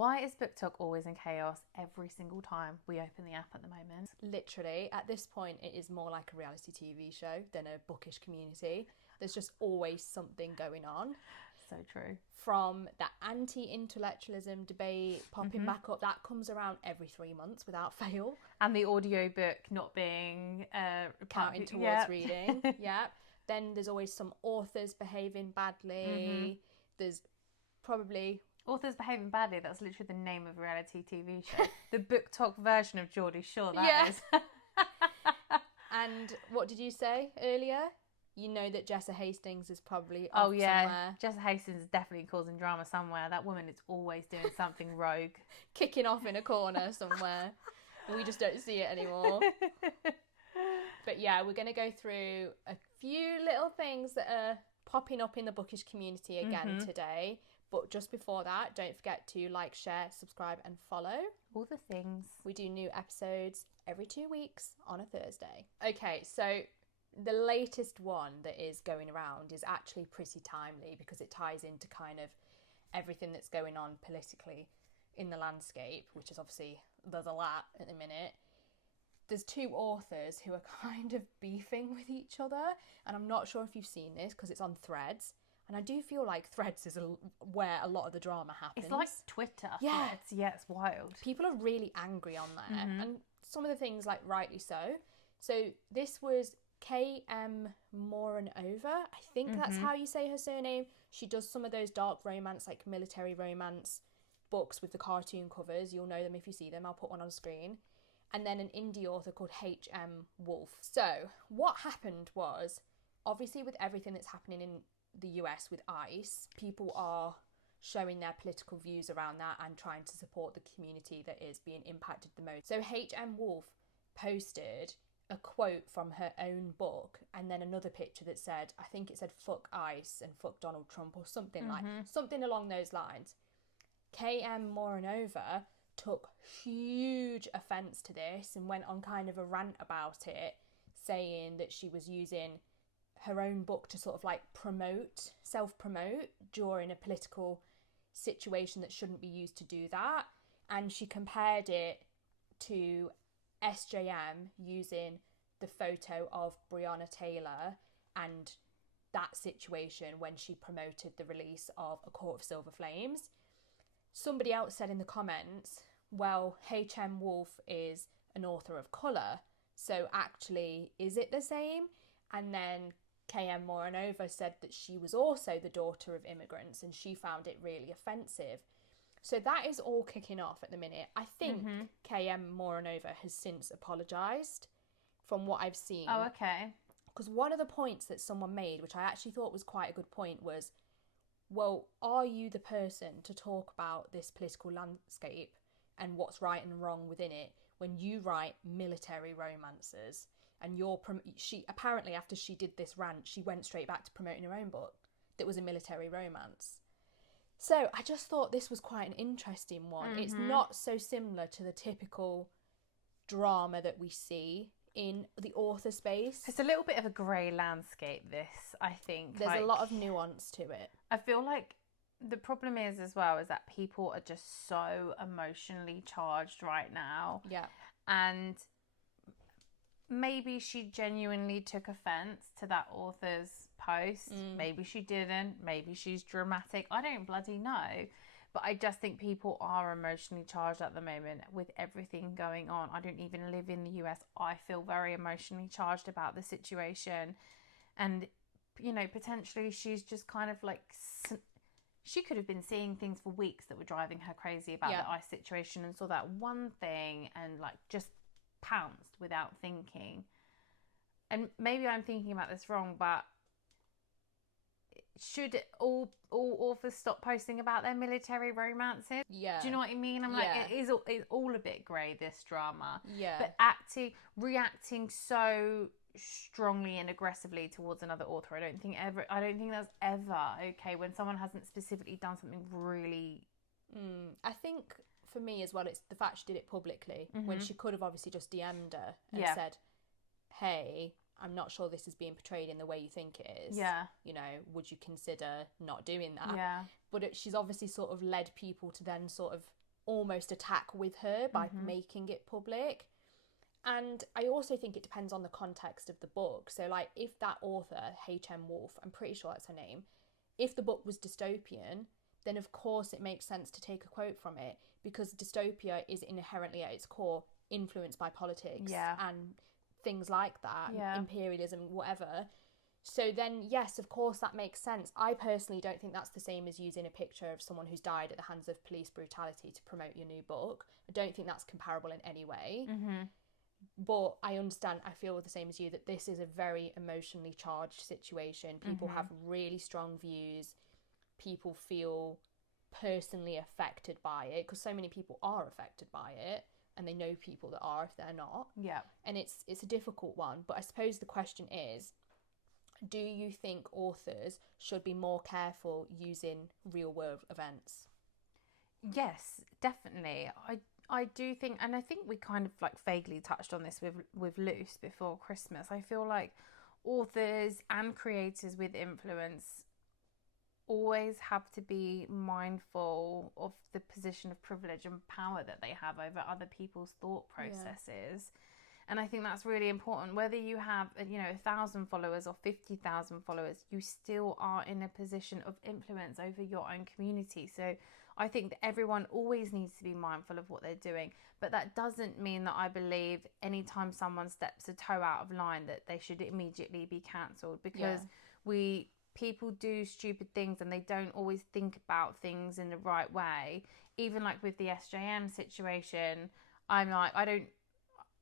Why is BookTok always in chaos every single time we open the app at the moment? Literally, at this point, it is more like a reality TV show than a bookish community. There's just always something going on. So true. From that anti-intellectualism debate popping back up, that comes around every 3 months without fail. And the audiobook not being counting towards reading. Yeah. Then there's always some authors behaving badly. There's probably... Authors behaving badly, that's literally the name of a reality TV show. The BookTok version of Geordie Shore, that is. And what did you say earlier? You know that Jessa Hastings is probably off somewhere. Jessa Hastings is definitely causing drama somewhere. That woman is always doing something rogue. Kicking off in a corner somewhere. We just don't see it anymore. But yeah, we're going to go through a few little things that are popping up in the bookish community again today. But just before that, don't forget to like, share, subscribe and follow. All the things. We do new episodes every 2 weeks on a Thursday. Okay, so the latest one that is going around is actually pretty timely because it ties into kind of everything that's going on politically in the landscape, which is obviously, there's a lot at the minute. There's 2 authors who are kind of beefing with each other, and I'm not sure if you've seen this because it's on Threads. And I do feel like Threads is where a lot of the drama happens. It's like Twitter. Yeah. Threads. Yeah, it's wild. People are really angry on there. And some of the things, like, rightly so. So this was K.M. Moronova. I think that's how you say her surname. She does some of those dark romance, like military romance books with the cartoon covers. You'll know them if you see them. I'll put one on screen. And then an indie author called H.M. Wolfe. So what happened was, obviously with everything that's happening in the US with ICE, people are showing their political views around that and trying to support the community that is being impacted the most. So H.M. Wolfe posted a quote from her own book and then another picture that said, I think it said fuck ICE and fuck Donald Trump or something something along those lines. K.M. Moronova took huge offence to this and went on kind of a rant about it, saying that she was using her own book to sort of like self-promote during a political situation that shouldn't be used to do that. And she compared it to SJM using the photo of Breonna Taylor and that situation when she promoted the release of A Court of Silver Flames. Somebody else said in the comments, well, H.M. Wolfe is an author of colour, so actually, is it the same? And then K.M. Moronova said that she was also the daughter of immigrants and she found it really offensive. So that is all kicking off at the minute. I think K.M. Moronova has since apologised from what I've seen. Oh, okay. Because one of the points that someone made, which I actually thought was quite a good point, was, well, are you the person to talk about this political landscape and what's right and wrong within it when you write military romances? And she apparently, after she did this rant, she went straight back to promoting her own book that was a military romance. So I just thought this was quite an interesting one. It's not so similar to the typical drama that we see in the author space. It's a little bit of a grey landscape, this, I think. There's a lot of nuance to it. I feel like the problem is as well is that people are just so emotionally charged right now. Yeah. And maybe she genuinely took offence to that author's post. Maybe she didn't. Maybe she's dramatic. I don't bloody know. But I just think people are emotionally charged at the moment with everything going on. I don't even live in the US. I feel very emotionally charged about the situation. And, you know, potentially she's just kind of like... She could have been seeing things for weeks that were driving her crazy about the ICE situation and saw that one thing and like just pounced without thinking. And maybe I'm thinking about this wrong, but should all authors stop posting about their military romances? Yeah. Do you know what I mean? I'm like, it's all a bit grey, this drama. Yeah. But reacting so strongly and aggressively towards another author, I don't think that's ever okay when someone hasn't specifically done something really... I think for me as well, it's the fact she did it publicly when she could have obviously just DM'd her and said, hey, I'm not sure this is being portrayed in the way you think it is. Yeah. You know, would you consider not doing that? Yeah. But she's obviously sort of led people to then sort of almost attack with her by making it public. And I also think it depends on the context of the book. So like if that author, H.M. Wolfe, I'm pretty sure that's her name, if the book was dystopian, then of course it makes sense to take a quote from it, because dystopia is inherently at its core influenced by politics and things like that, imperialism, whatever. So then, yes, of course, that makes sense. I personally don't think that's the same as using a picture of someone who's died at the hands of police brutality to promote your new book. I don't think that's comparable in any way. But I understand, I feel the same as you, that this is a very emotionally charged situation. People have really strong views. People feel personally affected by it, because so many people are affected by it, and they know people that are if they're not. Yeah. And it's a difficult one. But I suppose the question is, do you think authors should be more careful using real world events? Yes, definitely. I do think, and I think we kind of like vaguely touched on this with Loose before Christmas. I feel like authors and creators with influence always have to be mindful of the position of privilege and power that they have over other people's thought processes. And I think that's really important. Whether you have, 1,000 followers or 50,000 followers, you still are in a position of influence over your own community. So I think that everyone always needs to be mindful of what they're doing. But that doesn't mean that I believe anytime someone steps a toe out of line that they should immediately be cancelled, because people do stupid things and they don't always think about things in the right way. Even like with the SJM situation, I'm like,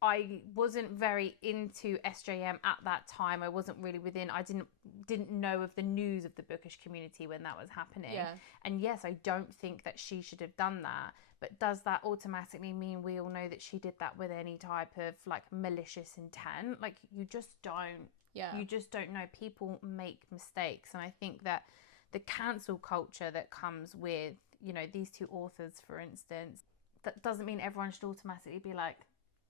I wasn't very into SJM at that time. I wasn't really I didn't know of the news of the bookish community when that was happening. Yeah. And yes, I don't think that she should have done that. But does that automatically mean we all know that she did that with any type of like malicious intent? Like you just don't. Yeah. You just don't know. People make mistakes. And I think that the cancel culture that comes with, these two authors, for instance, that doesn't mean everyone should automatically be like,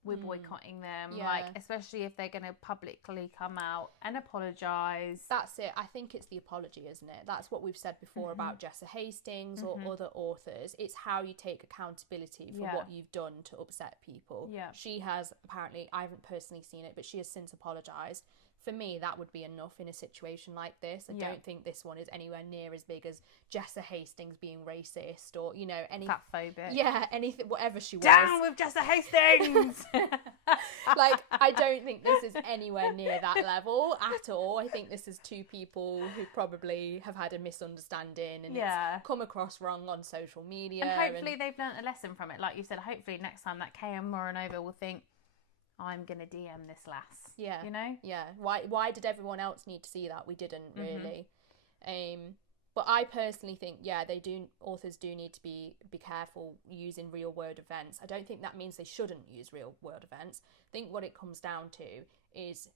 we're boycotting them, like especially if they're going to publicly come out and apologise. That's it. I think it's the apology, isn't it? That's what we've said before about Jessa Hastings or other authors. It's how you take accountability for what you've done to upset people. Yeah. She has apparently, I haven't personally seen it, but she has since apologised. For me, that would be enough in a situation like this. I don't think this one is anywhere near as big as Jessa Hastings being racist or, any... Fatphobic. Yeah, anything, whatever she was. Down with Jessa Hastings! Like, I don't think this is anywhere near that level at all. I think this is two people who probably have had a misunderstanding and it's come across wrong on social media. And hopefully they've learnt a lesson from it. Like you said, hopefully next time that K and Moronova will think, I'm going to DM this lass. Yeah. Yeah. Why did everyone else need to see that? We didn't really. But I personally think, authors do need to be careful using real world events. I don't think that means they shouldn't use real world events. I think what it comes down to is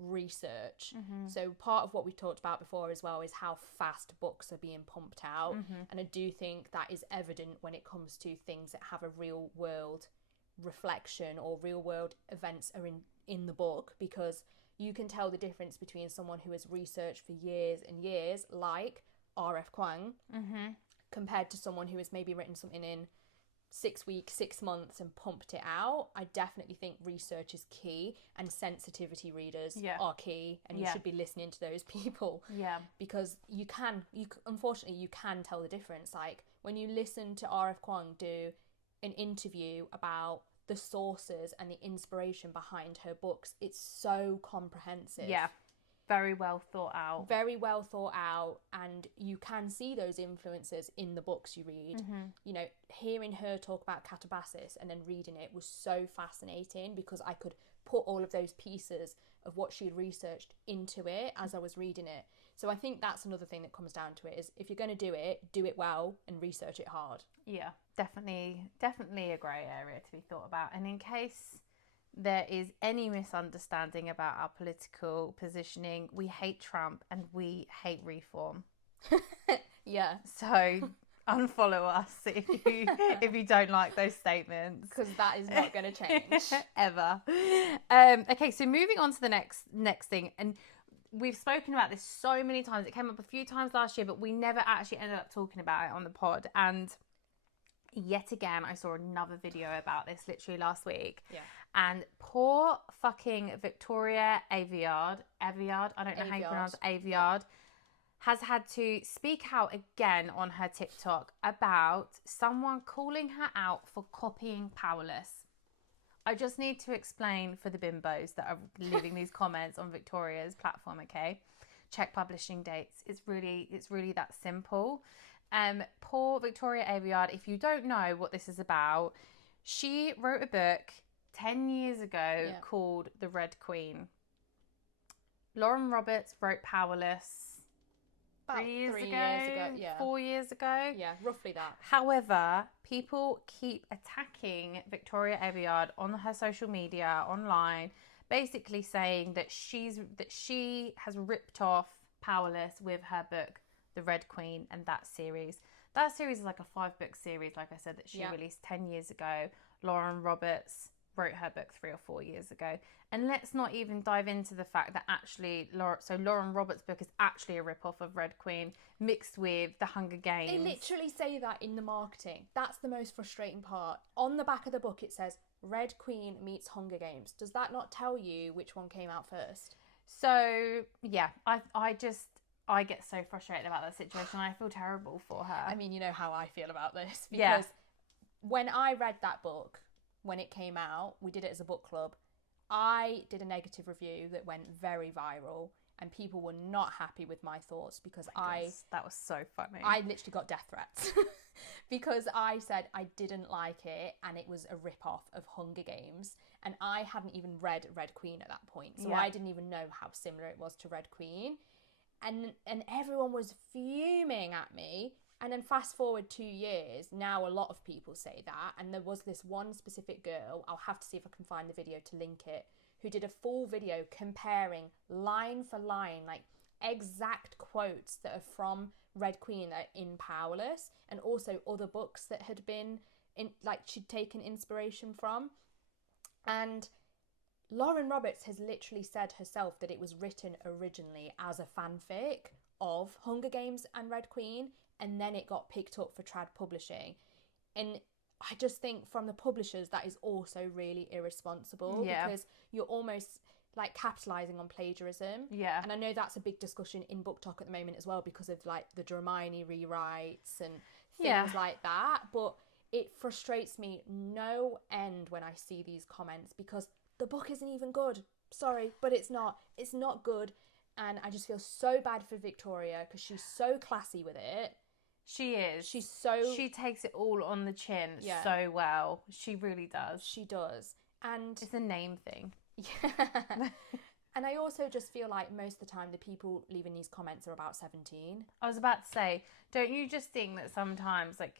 research. So part of what we talked about before as well is how fast books are being pumped out. And I do think that is evident when it comes to things that have a real world reflection or real world events are in the book, because you can tell the difference between someone who has researched for years and years, like R.F. Kuang, compared to someone who has maybe written something in 6 weeks, 6 months and pumped it out. I definitely think research is key, and sensitivity readers are key, and you should be listening to those people. Yeah. Because unfortunately you can tell the difference. Like when you listen to R.F. Kuang do an interview about the sources and the inspiration behind her books, it's so comprehensive. Yeah. Very well thought out. Very well thought out, and you can see those influences in the books you read. Hearing her talk about Catabasis and then reading it was so fascinating, because I could put all of those pieces of what she'd researched into it as I was reading it. So I think that's another thing that comes down to it, is if you're going to do it well and research it hard. Yeah, definitely a grey area to be thought about. And in case there is any misunderstanding about our political positioning, we hate Trump and we hate reform. Yeah. So unfollow us if you don't like those statements, because that is not going to change ever. Okay, so moving on to the next thing, and we've spoken about this so many times. It came up a few times last year, but we never actually ended up talking about it on the pod. And yet again, I saw another video about this literally last week. Yeah. And poor fucking Victoria Aveyard, I don't know how you pronounce Aveyard, has had to speak out again on her TikTok about someone calling her out for copying Powerless. I just need to explain for the bimbos that are leaving these comments on Victoria's platform, okay? Check publishing dates. It's really that simple. Poor Victoria Aveyard, if you don't know what this is about, she wrote a book 10 years ago called The Red Queen. Lauren Roberts wrote Powerless about 3 years ago, 4 years ago. Yeah, roughly that. However, people keep attacking Victoria Aveyard on her social media, online, basically saying that she has ripped off Powerless with her book, The Red Queen, and that series. That series is like a 5-book series, like I said, that she released 10 years ago. Lauren Roberts wrote her book 3 or 4 years ago. And let's not even dive into the fact that actually Lauren Roberts' book is actually a rip-off of Red Queen mixed with The Hunger Games. They literally say that in the marketing. That's the most frustrating part. On the back of the book it says Red Queen meets Hunger Games. Does that not tell you which one came out first? So yeah, I get so frustrated about that situation. I feel terrible for her. I mean, you know how I feel about this, because when I read that book, when it came out, we did it as a book club. I did a negative review that went very viral, and people were not happy with my thoughts because that was so funny. I literally got death threats because I said I didn't like it and it was a rip-off of Hunger Games, and I hadn't even read Red Queen at that point, so I didn't even know how similar it was to Red Queen, and everyone was fuming at me. And then fast forward 2 years, now a lot of people say that. And there was this one specific girl, I'll have to see if I can find the video to link it, who did a full video comparing line for line, like exact quotes that are from Red Queen that are in Powerless, and also other books that had been, she'd taken inspiration from. And Lauren Roberts has literally said herself that it was written originally as a fanfic of Hunger Games and Red Queen, and then it got picked up for trad publishing. And I just think from the publishers, that is also really irresponsible, because you're almost like capitalising on plagiarism. Yeah. And I know that's a big discussion in BookTok at the moment as well, because of like the Dramini rewrites and things like that. But it frustrates me no end when I see these comments, because the book isn't even good. Sorry, but it's not. It's not good. And I just feel so bad for Victoria, because she's so classy with it. She is. She takes it all on the chin so well. She really does. She does. And it's a name thing. Yeah. And I also just feel like most of the time the people leaving these comments are about 17. I was about to say, don't you just think that sometimes, like,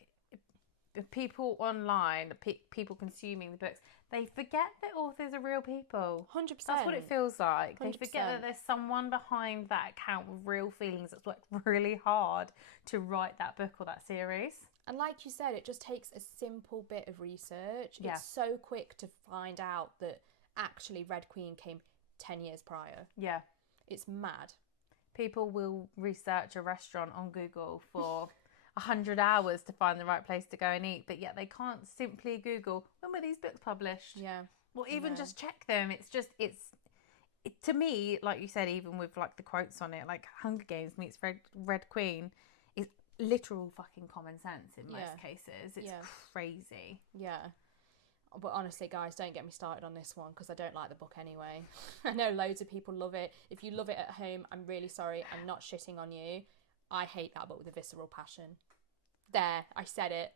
people online, people consuming the books, they forget that authors are real people. 100%. That's what it feels like. 100%. They forget that there's someone behind that account with real feelings that's worked really hard to write that book or that series. And like you said, it just takes a simple bit of research. Yeah. It's so quick to find out that actually Red Queen came 10 years prior. Yeah. It's mad. People will research a restaurant on Google for 100 hours to find the right place to go and eat, but yet they can't simply Google, when were these books published? Yeah. Or even just check them. To me, like you said, even with like the quotes on it, like Hunger Games meets Red Queen is literal fucking common sense in most cases. It's crazy. Yeah. But honestly, guys, don't get me started on this one, because I don't like the book anyway. I know loads of people love it. If you love it at home, I'm really sorry. I'm not shitting on you. I hate that book with a visceral passion. There, I said it.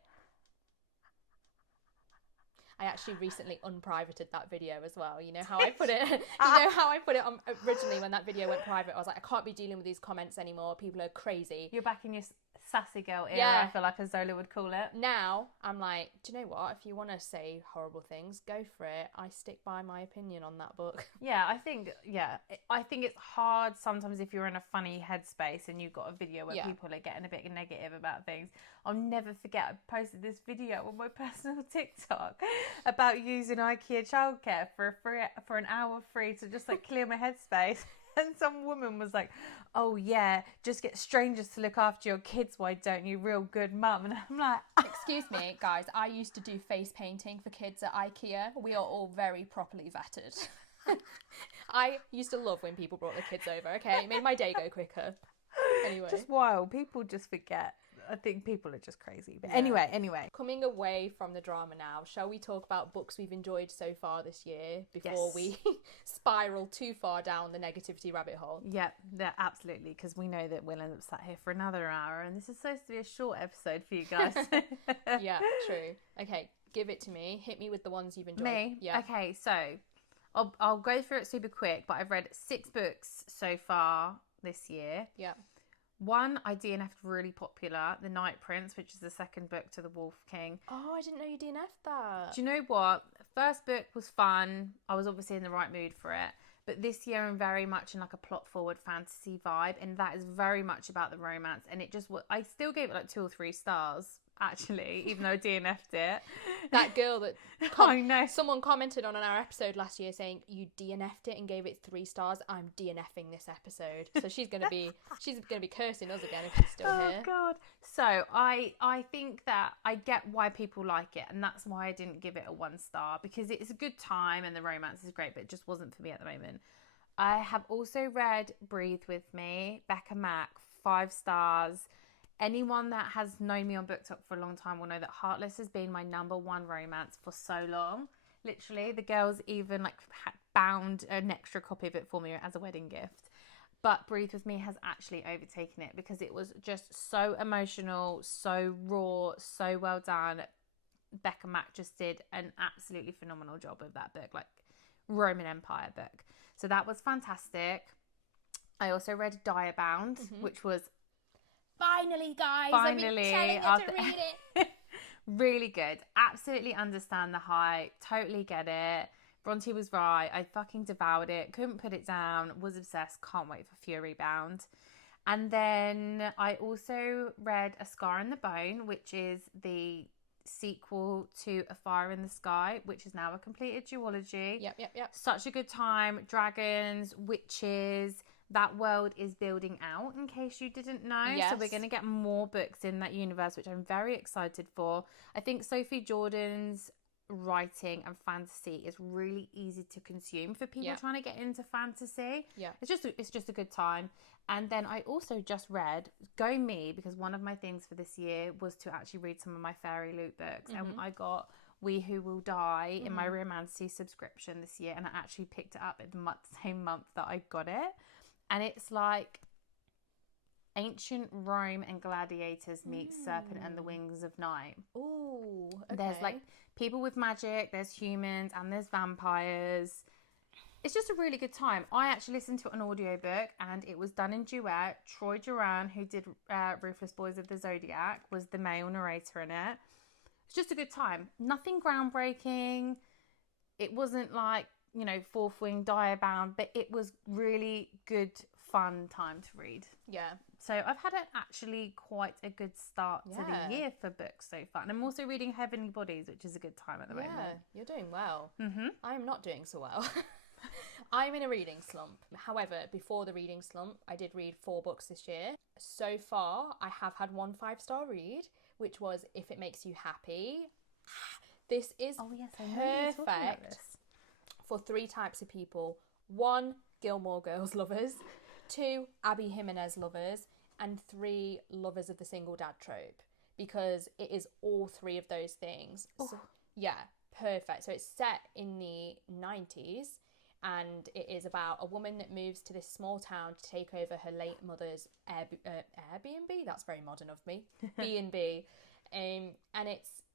I actually recently unprivated that video as well. You know how I put it? On originally when that video went private? I was like, I can't be dealing with these comments anymore. People are crazy. You're back in your sassy girl era, I feel like, as Zola would call it. Now, I'm like, do you know what? If you want to say horrible things, go for it. I stick by my opinion on that book. Yeah, I think it's hard sometimes if you're in a funny headspace and you've got a video where people are getting a bit negative about things. I'll never forget, I posted this video on my personal TikTok about using IKEA childcare for an hour free to just like clear my headspace. And some woman was like, oh yeah, just get strangers to look after your kids, why don't you? Real good mum. And I'm like, excuse me, guys, I used to do face painting for kids at IKEA. We are all very properly vetted. I used to love when people brought their kids over, okay? It made my day go quicker. Anyway. Just wild. People just forget. I think people are just crazy. But anyway. Coming away from the drama now, shall we talk about books we've enjoyed so far this year before we spiral too far down the negativity rabbit hole? Yeah, absolutely, because we know that we'll end up sat here for another hour, and this is supposed to be a short episode for you guys. Yeah, true. Okay, give it to me. Hit me with the ones you've enjoyed. Me? Yeah. Okay, so I'll go through it super quick, but I've read 6 books so far this year. Yeah. One, I DNF'd really popular, The Night Prince, which is the second book to the Wolfe King. Oh, I didn't know you DNF'd that. Do you know what? First book was fun. I was obviously in the right mood for it. But this year I'm very much in like a plot forward fantasy vibe, and that is very much about the romance. And it just, I still gave it like 2 or 3 stars, actually, even though I DNF'd it. That girl that I know. Someone commented on our episode last year saying you DNF'd it and gave it 3 stars. I'm DNFing this episode, so she's gonna be cursing us again if she's still here. Oh God! So I think that I get why people like it, and that's why I didn't give it a 1 star, because it's a good time and the romance is great, but it just wasn't for me at the moment. I have also read Breathe With Me, Becca Mack, 5 stars. Anyone that has known me on BookTok for a long time will know that Heartless has been my number 1 romance for so long. Literally, the girls even like bound an extra copy of it for me as a wedding gift. But Breathe With Me has actually overtaken it because it was just so emotional, so raw, so well done. Becca Mack just did an absolutely phenomenal job of that book, like Roman Empire book. So that was fantastic. I also read Diabound, which was finally, guys. Finally, I've been telling you to read it. Really good. Absolutely understand the hype. Totally get it. Bronte was right. I fucking devoured it. Couldn't put it down. Was obsessed. Can't wait for Fury Bound. And then I also read A Scar in the Bone, which is the sequel to A Fire in the Sky, which is now a completed duology. Yep. Such a good time. Dragons, witches. That world is building out, in case you didn't know. Yes. So we're going to get more books in that universe, which I'm very excited for. I think Sophie Jordan's writing and fantasy is really easy to consume for people trying to get into fantasy. Yeah. It's just a good time. And then I also just read, go me, because one of my things for this year was to actually read some of my Fairy Loot books. And I got We Who Will Die in my Romancy subscription this year, and I actually picked it up at the same month that I got it. And it's like ancient Rome and gladiators meet Serpent and the Wings of Night. Ooh, okay. There's like people with magic, there's humans, and there's vampires. It's just a really good time. I actually listened to an audiobook, and it was done in duet. Troy Duran, who did Ruthless Boys of the Zodiac, was the male narrator in it. It's just a good time. Nothing groundbreaking. It wasn't like, you know, Fourth Wing, Diabound, but it was really good, fun time to read. Yeah. So I've had actually quite a good start to the year for books so far. And I'm also reading Heavenly Bodies, which is a good time at the moment. Yeah, you're doing well. Mm-hmm. I'm not doing so well. I'm in a reading slump. However, before the reading slump, I did read 4 books this year. So far, I have had 1 5-star read, which was If It Makes You Happy. This is perfect for 3 types of people. 1, Gilmore Girls lovers. 2, Abby Jimenez lovers. And 3, lovers of the single dad trope. Because it is all 3 of those things. So, yeah, perfect. So it's set in the 90s. And it is about a woman that moves to this small town to take over her late mother's Airbnb. That's very modern of me. B&B. And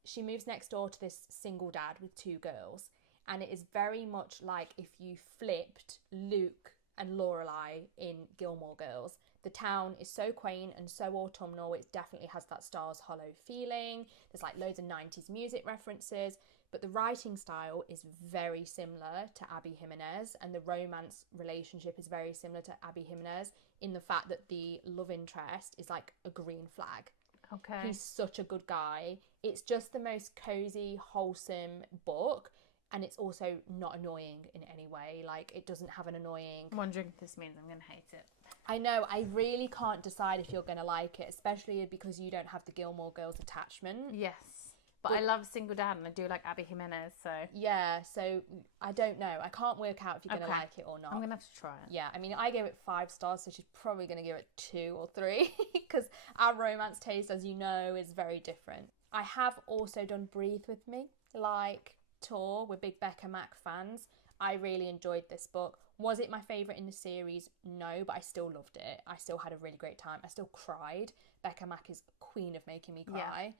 she moves next door to this single dad with 2 girls. And it is very much like if you flipped Luke and Lorelai in Gilmore Girls. The town is so quaint and so autumnal. It definitely has that Stars Hollow feeling. There's like loads of 90s music references. But the writing style is very similar to Abby Jimenez, and the romance relationship is very similar to Abby Jimenez in the fact that the love interest is like a green flag. Okay. He's such a good guy. It's just the most cozy, wholesome book. and it's also not annoying in any way. Like, it doesn't have an annoying... I'm wondering if this means I'm going to hate it. I know, I really can't decide if you're going to like it, especially because you don't have the Gilmore Girls attachment. Yes. But I love Single Dad, and I do like Abby Jimenez, so... Yeah, so I don't know. I can't work out if you're going to like it or not. I'm going to have to try it. Yeah, I mean, I gave it 5 stars, so she's probably going to give it 2 or 3, because our romance taste, as you know, is very different. I have also done Breathe With Me, like Tor. We're big Becca Mack fans. I really enjoyed this book. Was it my favourite in the series? No, but I still loved it. I still had a really great time. I still cried. Becca Mack is queen of making me cry. Yeah.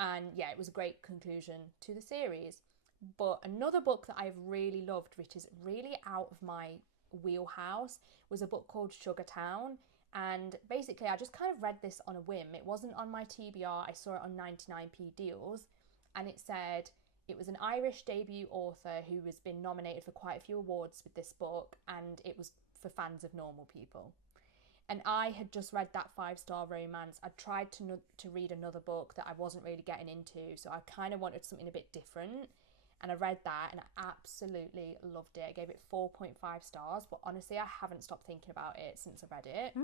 And yeah, it was a great conclusion to the series. But another book that I've really loved, which is really out of my wheelhouse, was a book called Sugar Town. And basically, I just kind of read this on a whim. It wasn't on my TBR. I saw it on 99p Deals. And it said it was an Irish debut author who has been nominated for quite a few awards with this book. And it was for fans of normal people. And I had just read that 5-star romance. I tried to read another book that I wasn't really getting into, so I kind of wanted something a bit different. And I read that, and I absolutely loved it. I gave it 4.5 stars, but honestly, I haven't stopped thinking about it since I read it.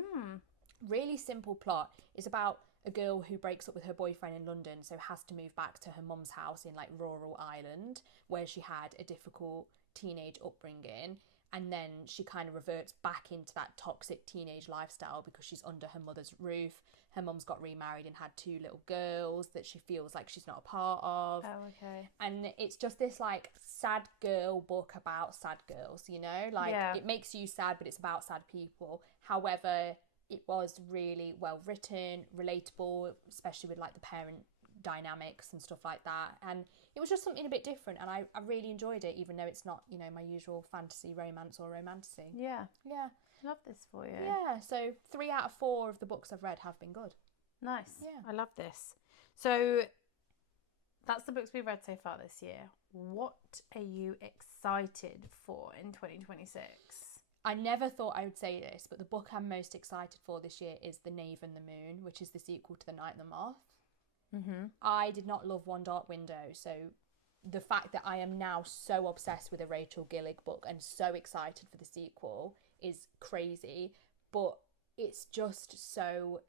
Really simple plot. It's about a girl who breaks up with her boyfriend in London, so has to move back to her mum's house in like rural Ireland, where she had a difficult teenage upbringing. And then she kind of reverts back into that toxic teenage lifestyle because she's under her mother's roof. Her mum's got remarried and had 2 little girls that she feels like she's not a part of. Oh, okay. And it's just this like sad girl book about sad girls, you know? Like, It makes you sad, but it's about sad people. However, it was really well written, relatable, especially with like the parent dynamics and stuff like that. And it was just something a bit different, and I really enjoyed it, even though it's not, you know, my usual fantasy romance or romantasy. Yeah. Yeah. Love this for you. Yeah, so 3 out of 4 of the books I've read have been good. Nice. Yeah. I love this. So that's the books we've read so far this year. What are you excited for in 2026? I never thought I would say this, but the book I'm most excited for this year is The Knave and the Moon, which is the sequel to The Night and the Moth. I did not love One Dark Window, so the fact that I am now so obsessed with a Rachel Gillig book and so excited for the sequel is crazy. But it's just so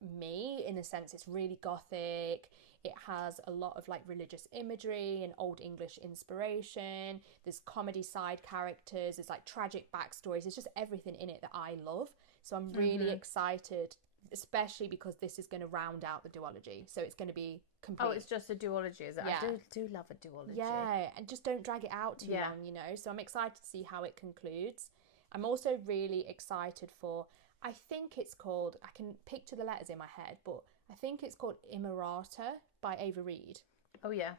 me, in the sense it's really gothic. It has a lot of like religious imagery and Old English inspiration. There's comedy side characters. There's like tragic backstories. There's just everything in it that I love. So I'm really excited, especially because this is going to round out the duology. So it's going to be complete. Oh, it's just a duology, is it? Yeah. I do love a duology. Yeah, and just don't drag it out too long, you know. So I'm excited to see how it concludes. I'm also really excited for, I think it's called, I can picture the letters in my head, but I think it's called Immerata by Ava Reid. Oh, yeah.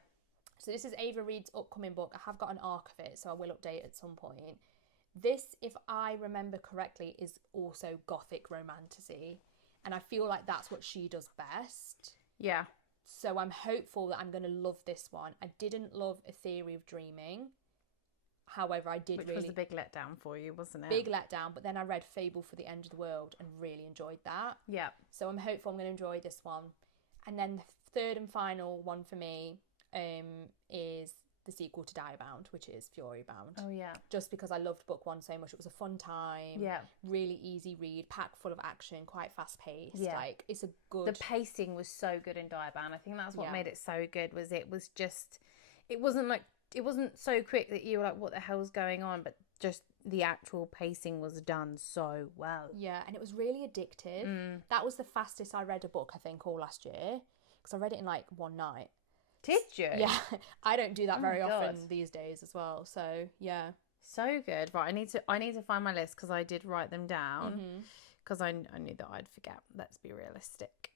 So this is Ava Reid's upcoming book. I have got an arc of it, so I will update at some point. This, if I remember correctly, is also gothic romantasy. And I feel like that's what she does best. Yeah. So I'm hopeful that I'm going to love this one. I didn't love A Theory of Dreaming. However, I did Which really... was a big letdown for you, wasn't it? Big letdown, but then I read Fable for the End of the World and really enjoyed that. Yeah. So I'm hopeful I'm going to enjoy this one. And then the third and final one for me is the sequel to Diabound, which is Fury Bound. Oh, yeah. Just because I loved book 1 so much. It was a fun time. Yeah. Really easy read, packed full of action, quite fast paced. Yeah. Like, it's a good... The pacing was so good in Diabound. I think that's what Yeah. made it so good, was it was just... It wasn't so quick that you were like, what the hell's going on? But just the actual pacing was done so well. Yeah, and it was really addictive. That was the fastest I read a book, I think, all last year. Because I read it in, like, one night. Did you? Yeah, I don't do that very God. often these days as well. So, yeah. So good. Right, I need to find my list, because I did write them down. Because I knew that I'd forget. Let's be realistic.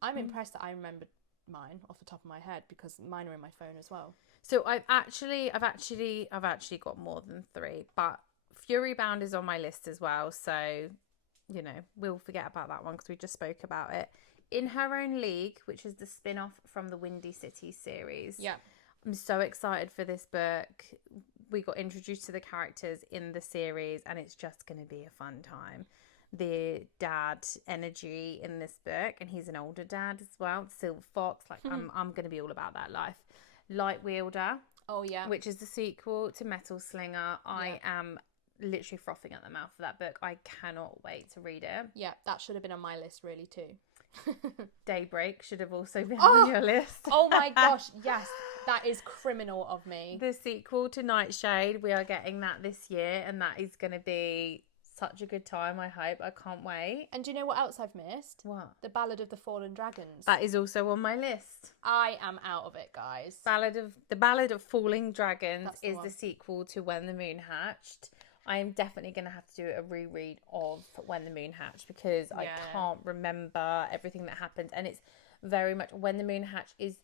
I'm impressed that I remembered mine off the top of my head, because mine are in my phone as well. So I've actually got more than 3, but Fury Bound is on my list as well. So, you know, we'll forget about that one because we just spoke about it. In Her Own League, which is the spin-off from the Windy City series. Yeah. I'm so excited for this book. We got introduced to the characters in the series, and it's just going to be a fun time. The dad energy in this book, and he's an older dad as well, Silver Fox. Like, I'm going to be all about that life. Light Wielder. Oh, yeah. which is the sequel to Metal Slinger. I am literally frothing at the mouth for that book. I cannot wait to read it. Yeah, that should have been on my list really too. Daybreak should have also been on your list. Oh my gosh, yes. That is criminal of me. The sequel to Nightshade, we are getting that this year, and that is going to be such a good time, I hope. I can't wait. And do you know what else I've missed? What? The Ballad of the Fallen Dragons. That is also on my list. I am out of it, guys. The Ballad of Falling Dragons is one. the sequel to When the Moon Hatched. I am definitely going to have to do a reread of When the Moon Hatched because I can't remember everything that happened. And it's very much, When the Moon Hatched is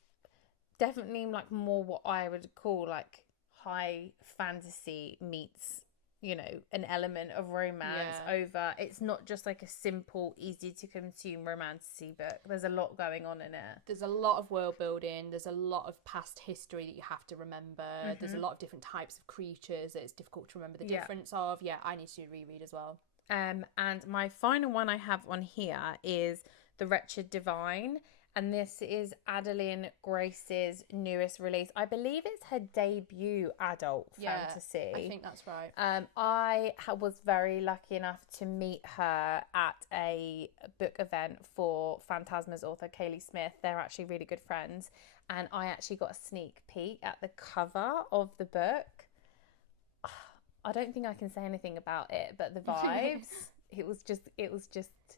definitely like more what I would call like high fantasy meets, you know, an element of romance over. It's not just like a simple, easy to consume romantasy book. There's a lot going on in it. There's a lot of world building. There's a lot of past history that you have to remember. There's a lot of different types of creatures that it's difficult to remember the difference of. Yeah, I need to reread as well. And my final one I have on here is The Wretched Divine. And this is Adeline Grace's newest release. I believe it's her debut adult fantasy. I think that's right. I was very lucky enough to meet her at a book event for Phantasma's author, Kaylee Smith. They're actually really good friends. And I actually got a sneak peek at the cover of the book. I don't think I can say anything about it, but the vibes,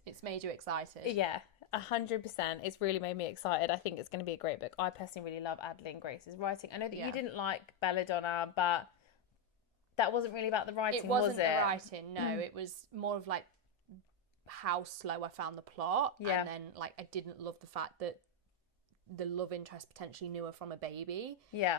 It's made you excited. Yeah. 100%. It's really made me excited. I think it's going to be a great book. I personally really love Adeline Grace's writing. I know that you didn't like Belladonna, but that wasn't really about the writing, was it? It wasn't the writing, no. It was more of like how slow I found the plot. Yeah. And then like I didn't love the fact that the love interest potentially knew her from a baby. Yeah.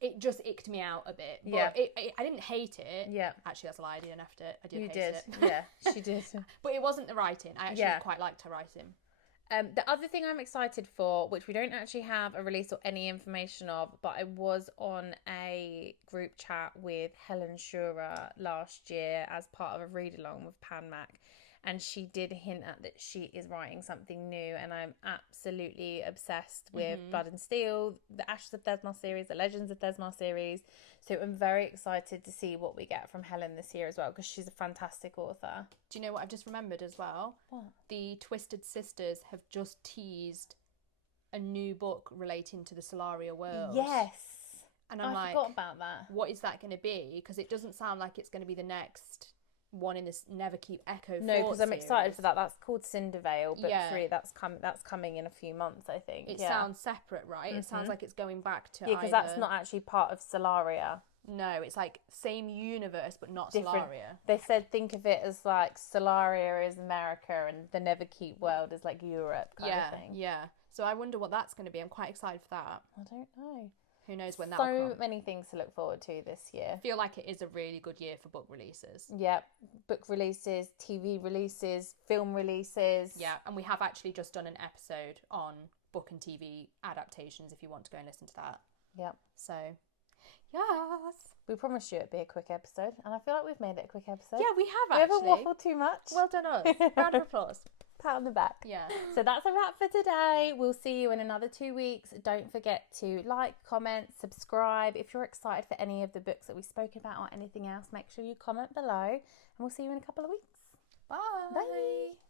It just icked me out a bit. But I didn't hate it. Yeah. Actually, that's a lie. I didn't have to. I did hate it. Yeah, she did. But it wasn't the writing. I actually quite liked her writing. The other thing I'm excited for, which we don't actually have a release or any information of, but I was on a group chat with Helen Shurer last year as part of a read-along with Pan Mac, and she did hint at that she is writing something new, and I'm absolutely obsessed with Blood and Steel, the Ashes of Thesmar series, the Legends of Thesmar series, so I'm very excited to see what we get from Helen this year as well, because she's a fantastic author. Do you know what I've just remembered as well? What? The Twisted Sisters have just teased a new book relating to the Solaria world. Yes. And I forgot about that. What is that going to be? Because it doesn't sound like it's going to be the next one in this Never Keep Echo. No, because I'm excited for that. That's called Cindervale, book 3. That's coming in a few months, I think. It sounds separate, right? It sounds like it's going back to because that's not actually part of Solaria. No, it's like same universe but not different. Solaria. They said think of it as like Solaria is America and the Never Keep world is like Europe kind of thing. Yeah. So I wonder what that's going to be. I'm quite excited for that. I don't know. Who knows when that'll come. So many things to look forward to this year. I feel like it is a really good year for book releases. Yep. Book releases, TV releases, film releases. Yeah, and we have actually just done an episode on book and TV adaptations if you want to go and listen to that. Yep. So, yes. We promised you it'd be a quick episode, and I feel like we've made it a quick episode. Yeah, we have actually. We haven't waffled too much. Well done us. Round of applause. Pat on the back. Yeah. So that's a wrap for today. We'll see you in another 2 weeks. Don't forget to like, comment, subscribe. If you're excited for any of the books that we spoke about or anything else, make sure you comment below. And we'll see you in a couple of weeks. Bye. Bye.